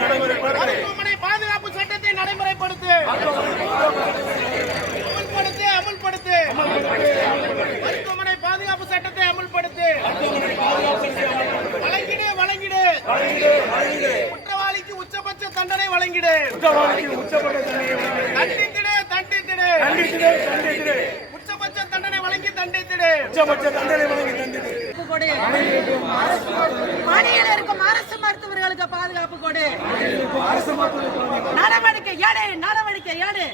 நடைமுறைப்படுத்து. மருத்துவமனை பாதுகாப்பு சட்டத்தை நடைமுறைப்படுத்து. அமுல்படுத்து. மருத்துவமனை பாதுகாப்பு சட்டத்தை அமுல்படுத்து. வழங்கிடு. குற்றவாளிக்கு உச்சபட்ச தண்டனை வழங்கிடு. தண்டித்திடு. உச்சபட்ச தண்டனை வழங்கி தண்டித்திடு. பணியில் இருக்கும் அரசு மருத்துவர்களுக்கு பாதுகாப்பு கொடு. நடவடிக்கை எடு.